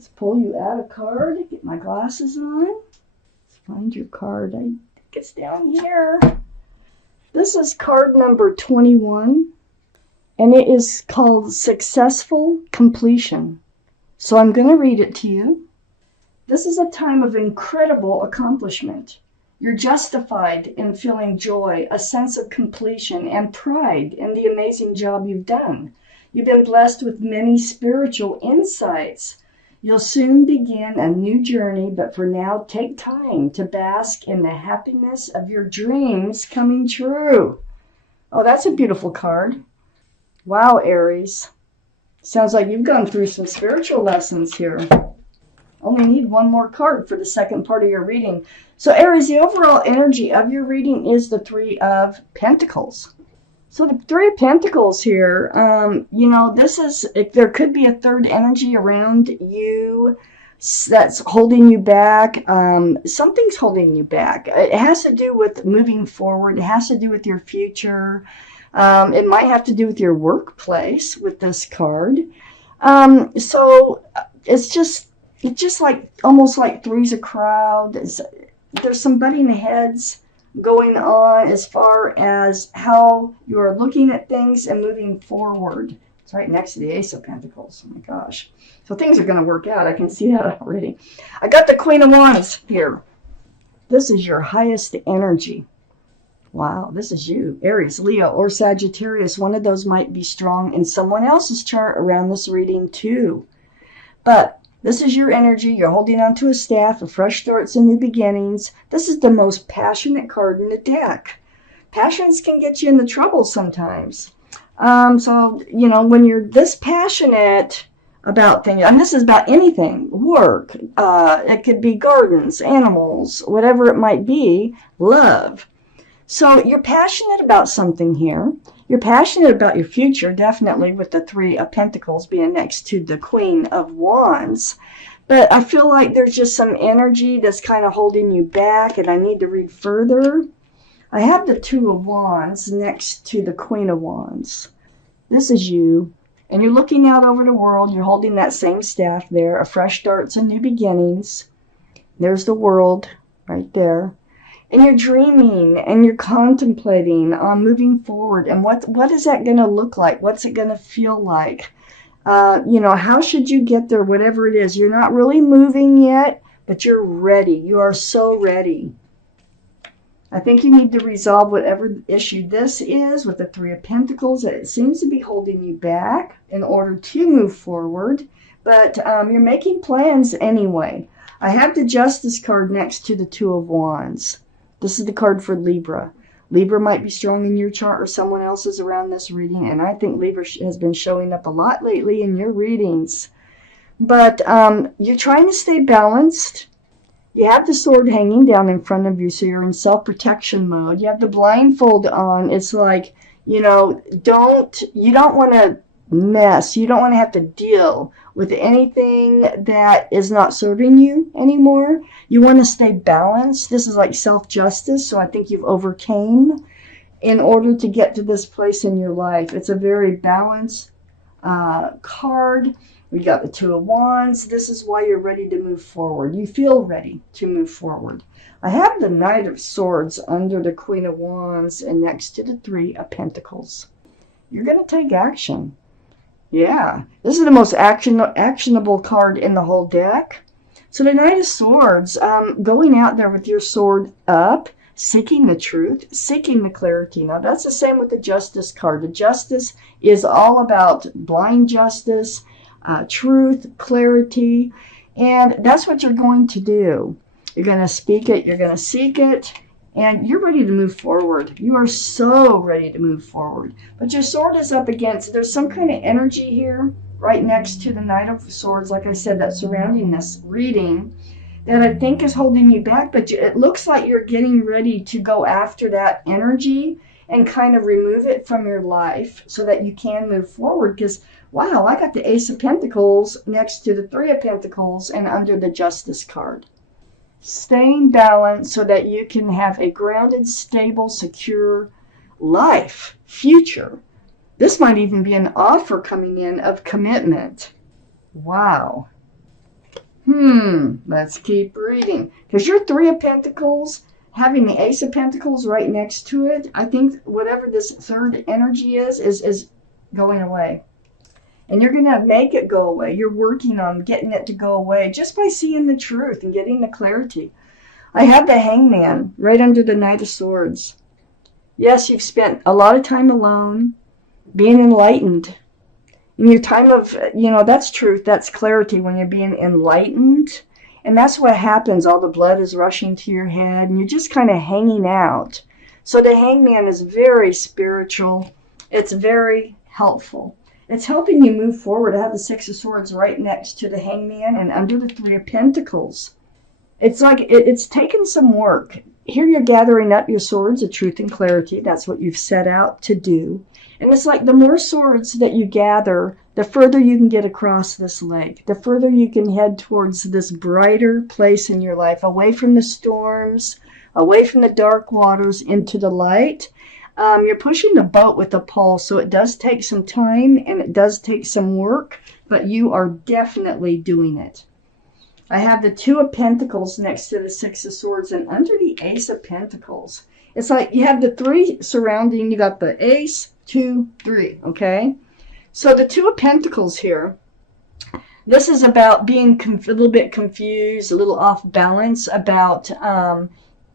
Let's pull you out a card. Get my glasses on. Let's find your card. I think it's down here. This is card number 21, and it is called Successful Completion. So I'm going to read it to you. This is a time of incredible accomplishment. You're justified in feeling joy, a sense of completion, and pride in the amazing job you've done. You've been blessed with many spiritual insights. You'll soon begin a new journey, but for now, take time to bask in the happiness of your dreams coming true. Oh, that's a beautiful card. Wow, Aries. Sounds like you've gone through some spiritual lessons here. Only need one more card for the second part of your reading. So, Aries, the overall energy of your reading is the Three of Pentacles. So the Three of Pentacles here, this is, there could be a third energy around you that's holding you back. Something's holding you back. It has to do with moving forward. It has to do with your future. It might have to do with your workplace with this card. So it's just like, almost like three's a crowd. There's some butting heads going on as far as how you're looking at things and moving forward. It's right next to the Ace of Pentacles. Oh my gosh. So things are going to work out. I can see that already. I got the Queen of Wands here. This is your highest energy. Wow, this is you. Aries, Leo, or Sagittarius. One of those might be strong in someone else's chart around this reading too. But this is your energy. You're holding onto a staff of fresh starts and new beginnings. This is the most passionate card in the deck. Passions can get you into trouble sometimes. So, when you're this passionate about things, and this is about anything, work, it could be gardens, animals, whatever it might be, love. So you're passionate about something here. You're passionate about your future, definitely, with the Three of Pentacles being next to the Queen of Wands. But I feel like there's just some energy that's kind of holding you back, and I need to read further. I have the Two of Wands next to the Queen of Wands. This is you, and you're looking out over the world. You're holding that same staff there, of fresh starts and new beginnings. There's the world right there. And you're dreaming and you're contemplating on moving forward. And what is that going to look like? What's it going to feel like? How should you get there? Whatever it is. You're not really moving yet, but you're ready. You are so ready. I think you need to resolve whatever issue this is with the Three of Pentacles. It seems to be holding you back in order to move forward. But you're making plans anyway. I have the Justice card next to the Two of Wands. This is the card for Libra. Libra might be strong in your chart or someone else's around this reading, and I think Libra has been showing up a lot lately in your readings. But you're trying to stay balanced. You have the sword hanging down in front of you, so you're in self-protection mode. You have the blindfold on. It's like, you don't want to mess. You don't want to have to deal with anything that is not serving you anymore. You want to stay balanced. This is like self-justice, so I think you've overcame in order to get to this place in your life. It's a very balanced card. We got the Two of Wands. This is why you're ready to move forward. You feel ready to move forward. I have the Knight of Swords under the Queen of Wands and next to the Three of Pentacles. You're going to take action. Yeah, this is the most actionable card in the whole deck. So the Knight of Swords, going out there with your sword up, seeking the truth, seeking the clarity. Now that's the same with the Justice card. The Justice is all about blind justice, truth, clarity, and that's what you're going to do. You're going to speak it, you're going to seek it, and you're ready to move forward. You are so ready to move forward. But your sword is up against, there's some kind of energy here right next to the Knight of Swords, like I said, that's surrounding this reading, that I think is holding you back. But it looks like you're getting ready to go after that energy and kind of remove it from your life so that you can move forward. Because, wow, I got the Ace of Pentacles next to the Three of Pentacles and under the Justice card. Staying balanced so that you can have a grounded, stable, secure life, future. This might even be an offer coming in of commitment. Wow. Let's keep reading. Because your Three of Pentacles, having the Ace of Pentacles right next to it, I think whatever this third energy is going away. And you're going to make it go away. You're working on getting it to go away just by seeing the truth and getting the clarity. I have the Hangman right under the Knight of Swords. Yes, you've spent a lot of time alone, being enlightened. In your time of, that's truth, that's clarity when you're being enlightened. And that's what happens. All the blood is rushing to your head and you're just kind of hanging out. So the Hangman is very spiritual. It's very helpful. It's helping you move forward. I have the Six of Swords right next to the Hangman and under the Three of Pentacles. It's like it's taken some work. Here you're gathering up your swords of truth and clarity. That's what you've set out to do. And it's like the more swords that you gather, the further you can get across this lake, the further you can head towards this brighter place in your life, away from the storms, away from the dark waters, into the light. You're pushing the boat with a pole, so it does take some time and it does take some work, but you are definitely doing it. I have the Two of Pentacles next to the Six of Swords and under the Ace of Pentacles. It's like you have the three surrounding, you got the Ace, 2, 3, okay? So the Two of Pentacles here, this is about being a little bit confused, a little off balance about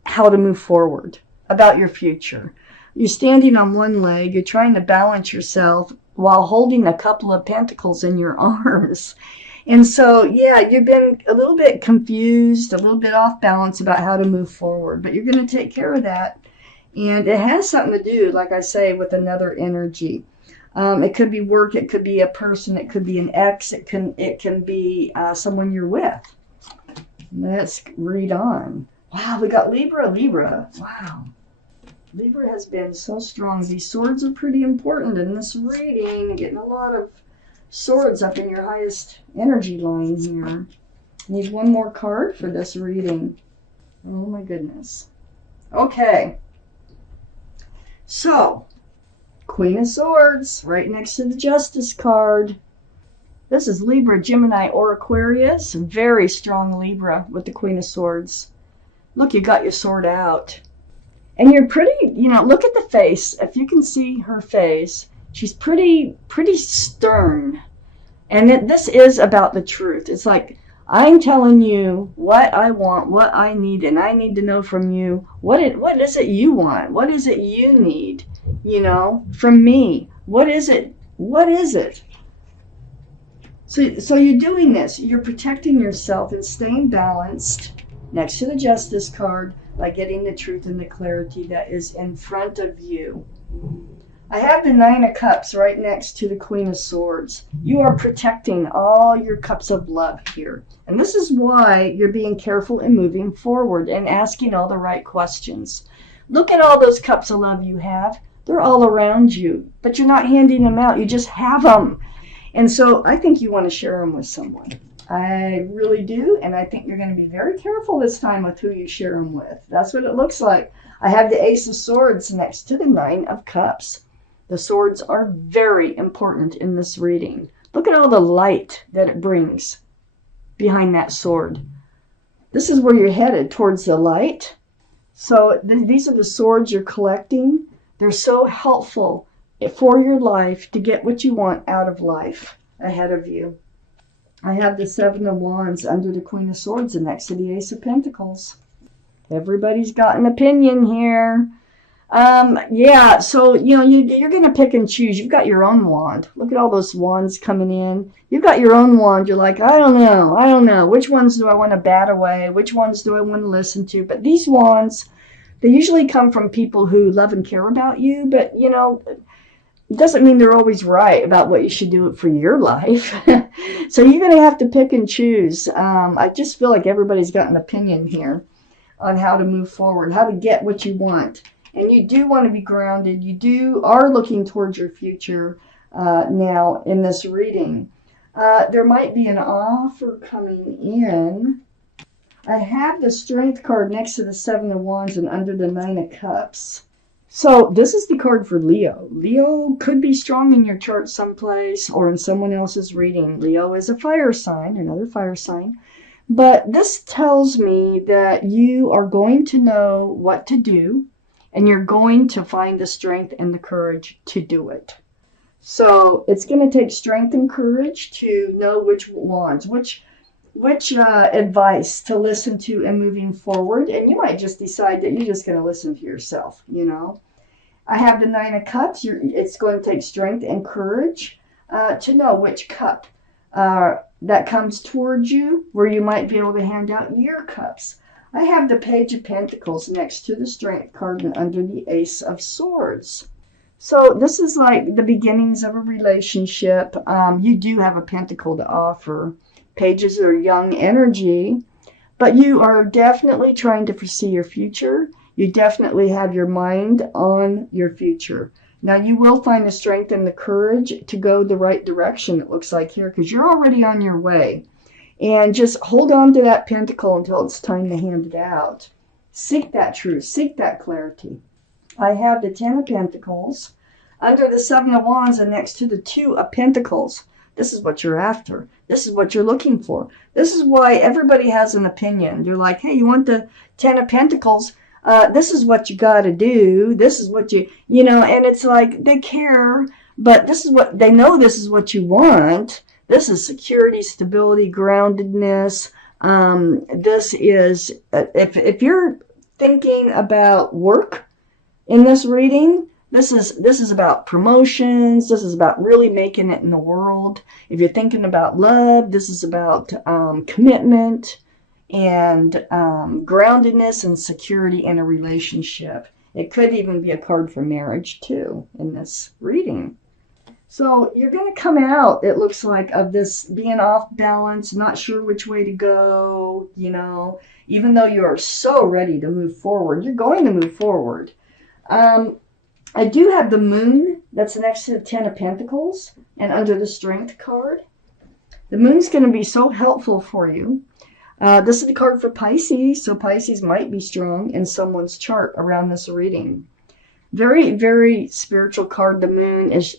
how to move forward, about your future. You're standing on one leg, you're trying to balance yourself while holding a couple of pentacles in your arms. And so, yeah, you've been a little bit confused, a little bit off balance about how to move forward, but you're going to take care of that. And it has something to do, like I say, with another energy. It could be work, it could be a person, it could be an ex, it can be someone you're with. Let's read on. Wow, we got Libra. Wow. Libra has been so strong. These swords are pretty important in this reading. Getting a lot of swords up in your highest energy line here. Need one more card for this reading. Oh my goodness. Okay. So, Queen of Swords right next to the Justice card. This is Libra, Gemini, or Aquarius. Very strong Libra with the Queen of Swords. Look, you got your sword out. And you're pretty, look at the face. If you can see her face, she's pretty stern. And this is about the truth. It's like, I'm telling you what I want, what I need, and I need to know from you, what is it you want? What is it you need, from me? What is it? What is it? So you're doing this. You're protecting yourself and staying balanced next to the Justice card by getting the truth and the clarity that is in front of you. I have the Nine of Cups right next to the Queen of Swords. You are protecting all your cups of love here. And this is why you're being careful and moving forward and asking all the right questions. Look at all those cups of love you have. They're all around you, but you're not handing them out. You just have them. And so I think you want to share them with someone. I really do, and I think you're going to be very careful this time with who you share them with. That's what it looks like. I have the Ace of Swords next to the Nine of Cups. The swords are very important in this reading. Look at all the light that it brings behind that sword. This is where you're headed, towards the light. So these are the swords you're collecting. They're so helpful for your life to get what you want out of life ahead of you. I have the Seven of Wands under the Queen of Swords and next to the Ace of Pentacles. Everybody's got an opinion here. Yeah, so, you're going to pick and choose. You've got your own wand. Look at all those wands coming in. You've got your own wand. You're like, I don't know. Which ones do I want to bat away? Which ones do I want to listen to? But these wands, they usually come from people who love and care about you. But, it doesn't mean they're always right about what you should do for your life. So you're going to have to pick and choose. I just feel like everybody's got an opinion here on how to move forward, how to get what you want. And you do want to be grounded. You are looking towards your future now in this reading. There might be an offer coming in. I have the Strength card next to the Seven of Wands and under the Nine of Cups. So this is the card for Leo. Leo could be strong in your chart someplace or in someone else's reading. Leo is a fire sign, another fire sign. But this tells me that you are going to know what to do, and you're going to find the strength and the courage to do it. So it's going to take strength and courage to know which wands, which advice to listen to and moving forward. And you might just decide that you're just going to listen to yourself, you know. I have the Nine of Cups. It's going to take strength and courage to know which cup that comes towards you, where you might be able to hand out your cups. I have the Page of Pentacles next to the Strength card and under the Ace of Swords. So this is like the beginnings of a relationship. You do have a pentacle to offer. Pages are young energy, but you are definitely trying to foresee your future. You definitely have your mind on your future. Now, you will find the strength and the courage to go the right direction, it looks like here, because you're already on your way. And just hold on to that pentacle until it's time to hand it out. Seek that truth. Seek that clarity. I have the Ten of Pentacles under the Seven of Wands and next to the Two of Pentacles. This is what you're after. This is what you're looking for. This is why everybody has an opinion. You're like, hey, you want the Ten of Pentacles? This is what you got to do. This is what you know, and it's like they care, but this is what they know. This is what you want. This is security, stability, groundedness. This is, if you're thinking about work in this reading, this is about promotions. This is about really making it in the world. If you're thinking about love, this is about commitment and groundedness and security in a relationship. It could even be a card for marriage too in this reading. So you're going to come out, it looks like, of this being off balance, not sure which way to go, you know, even though you are so ready to move forward. You're going to move forward. I do have the Moon that's next to the Ten of Pentacles and under the Strength card. The Moon's going to be so helpful for you. This is the card for Pisces, so Pisces might be strong in someone's chart around this reading. Very, very spiritual card. The Moon is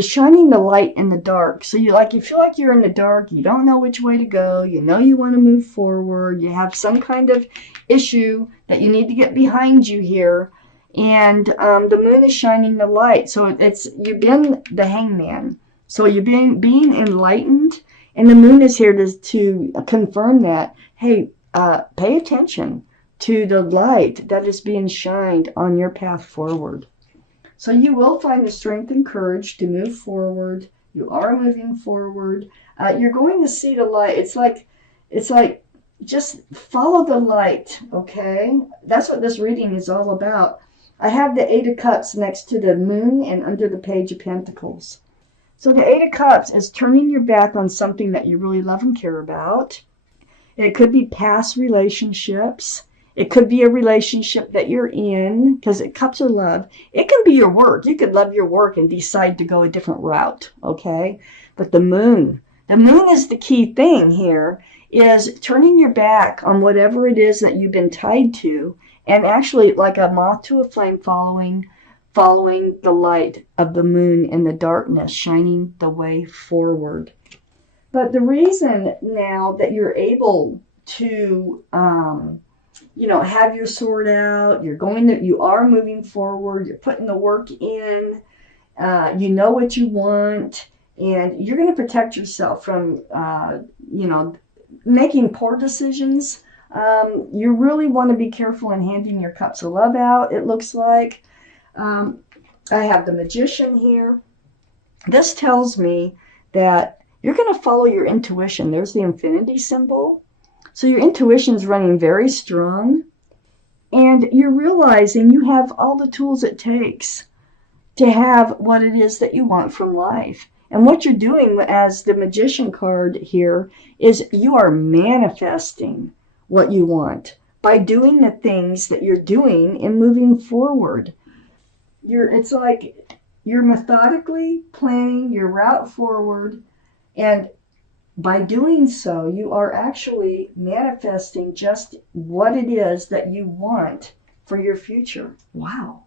shining the light in the dark. So you feel like you're in the dark. You don't know which way to go. You know you want to move forward. You have some kind of issue that you need to get behind you here. And the Moon is shining the light. So you've been the Hangman. So you're being enlightened. And the Moon is here to confirm that, hey, pay attention to the light that is being shined on your path forward. So you will find the strength and courage to move forward. You are moving forward. You're going to see the light. It's like just follow the light, okay? That's what this reading is all about. I have the Eight of Cups next to the Moon and under the Page of Pentacles. So the Eight of Cups is turning your back on something that you really love and care about. It could be past relationships. It could be a relationship that you're in, because cups are love. It can be your work. You could love your work and decide to go a different route, okay? But the Moon is the key thing here, is turning your back on whatever it is that you've been tied to, and actually like a moth to a flame following the light of the Moon in the darkness, shining the way forward. But the reason now that you're able to, have your sword out, you are moving forward, you're putting the work in, you know what you want, and you're going to protect yourself from, making poor decisions. You really want to be careful in handing your cups of love out, it looks like. I have the Magician here. This tells me that you're going to follow your intuition. There's the infinity symbol. So your intuition's running very strong. And you're realizing you have all the tools it takes to have what it is that you want from life. And what you're doing as the Magician card here is you are manifesting what you want by doing the things that you're doing and moving forward. It's like you're methodically planning your route forward, and by doing so, you are actually manifesting just what it is that you want for your future. Wow.